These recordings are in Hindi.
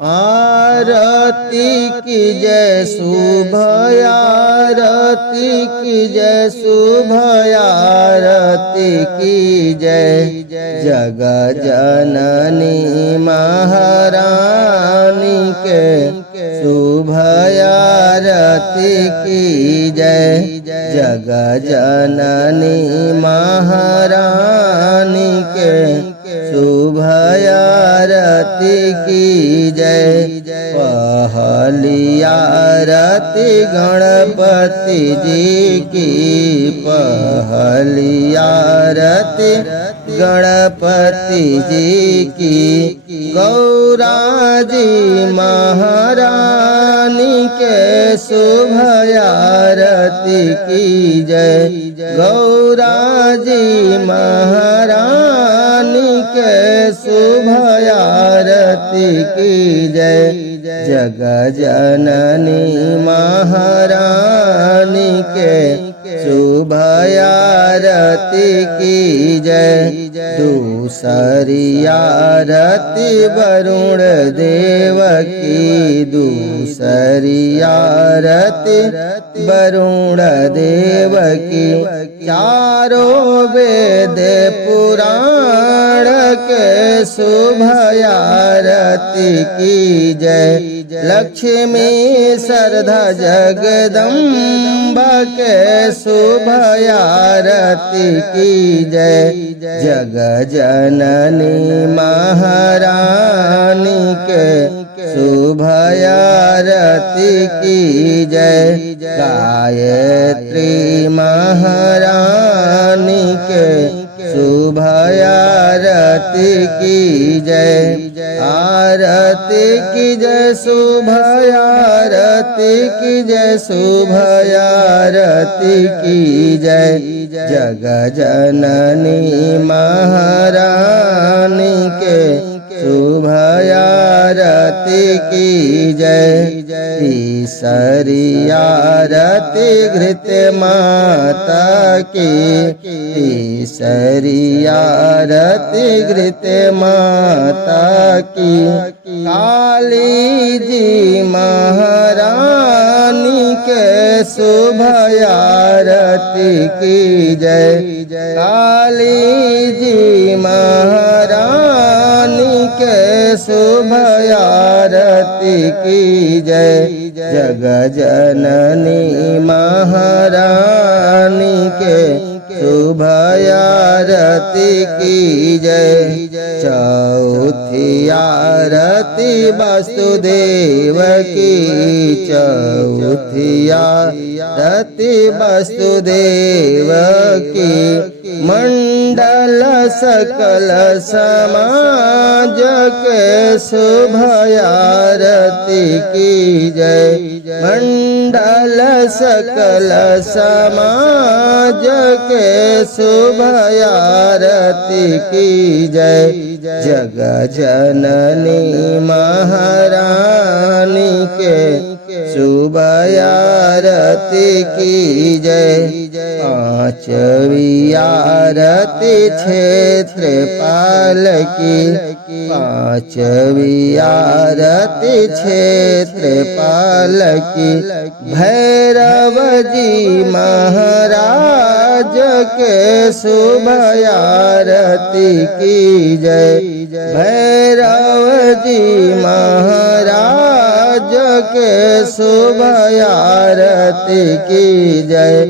आरती की जय शुभ आरती की जय शुभ आरती की जय जग जननी महारानी के शुभ आरती की जय जग जननी महारानी के शुभ आरती की जय पहली आरती गणपति जी की पहली आरती गणपति जी की गौरा जी महारानी के शुभ आरती की जय गौरा जी महारानी के शुभ आरती की जय जग जननी महारानी के शुभ आरती की जय दूसरी आरती वरुण देव की दूसरी आरती वरुण देव की चारों वेद पुराण के शुभ आरती की जय लक्ष्मी शारदा जगदम्बा के शुभ आरती की जय जग जननी महारानी के शुभ आरती की जय गायत्री महारानी के शुभ आरती की जय आरती की जय शुभ आरती की जय शुभ आरती की जय जग जननी महारानी के शुभ आरती की जय तीसरी आरती घृत माता की तीसरी आरती घृत माता की काली जी महारानी के शुभ आरती की जय काली जी महारानी के शुभ आरती की जय जग जननी महारानी के शुभ आरती की जय चौथी आरती वासुदेव की चौथी आरती वासुदेव की मंडल सकल समाज के शुभ आरती की जय मंडल सकल समाज के शुभ आरती की जय जग जननी महारानी के शुभ आरती की जय पांचवी आरती क्षेत्रपाल की पांचवी आरती क्षेत्रपाल की भैरव जी महाराज के शुभ आरती की जय भैरव जी महाराज के शुभ आरती की जय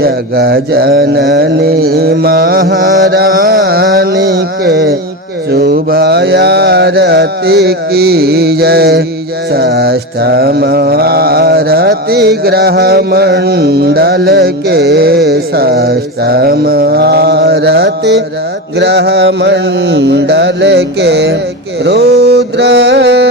जग जननी महारानी के शुभ आरती की जय षष्ठम आरती ग्रह मंडल के षष्ठम आरती ग्रह मंडल के रुद्र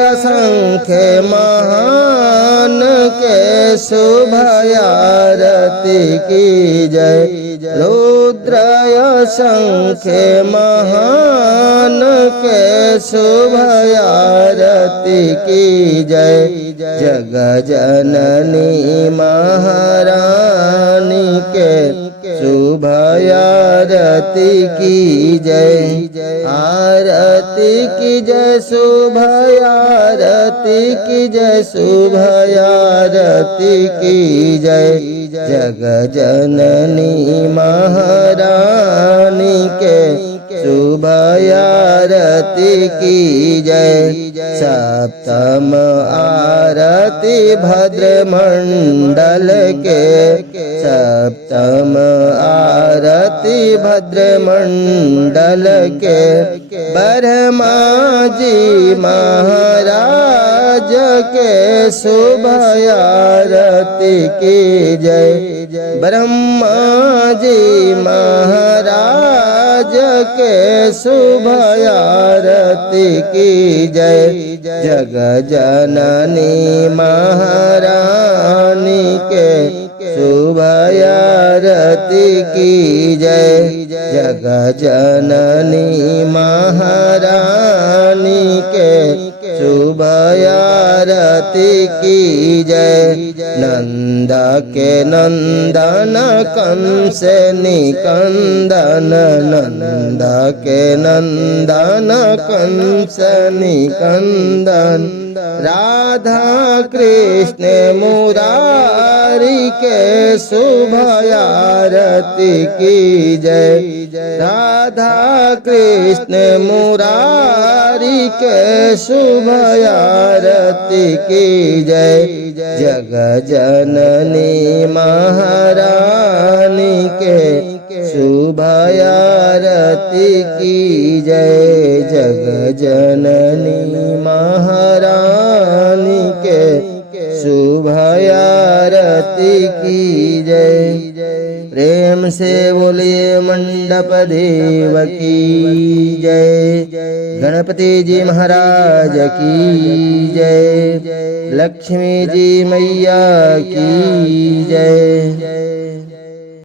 असंख्य महान के शुभ आरती की जय रुद्र असंख्य महान के शुभ आरती की जय जग जननी महारानी के शुभ आरती की जय, आरती की जय, शुभ आरती की जय, शुभ आरती की जय। जग जननी महारानी के शुभ आरती की जय। सप्तम आरती भद्रमंडल के, सप्तम आरती भद्रमंडल के। ब्रह्मा जी महाराज के शुभ आरती की जय, ब्रह्मा जी महाराज के शुभ आरती की जय। जग जननी महारानी के शुभ आरती की जय, जग जननी महारानी के शुभ आरती की जय। नंद के नंदन कंस निकंदन, नंद के नंदन कंस निकंदन। राधा कृष्ण मुरारी के शुभ आरती की जय, राधा कृष्ण मुरारी के शुभ आरती की जय। जग जननी महारानी के शुभ आरती की जय, जग जननी महारानी के शुभ आरती की जय। प्रेम से बोलिए मंडप देव की जय, गणपति जी महाराज की जय, लक्ष्मी जी मैया की जय।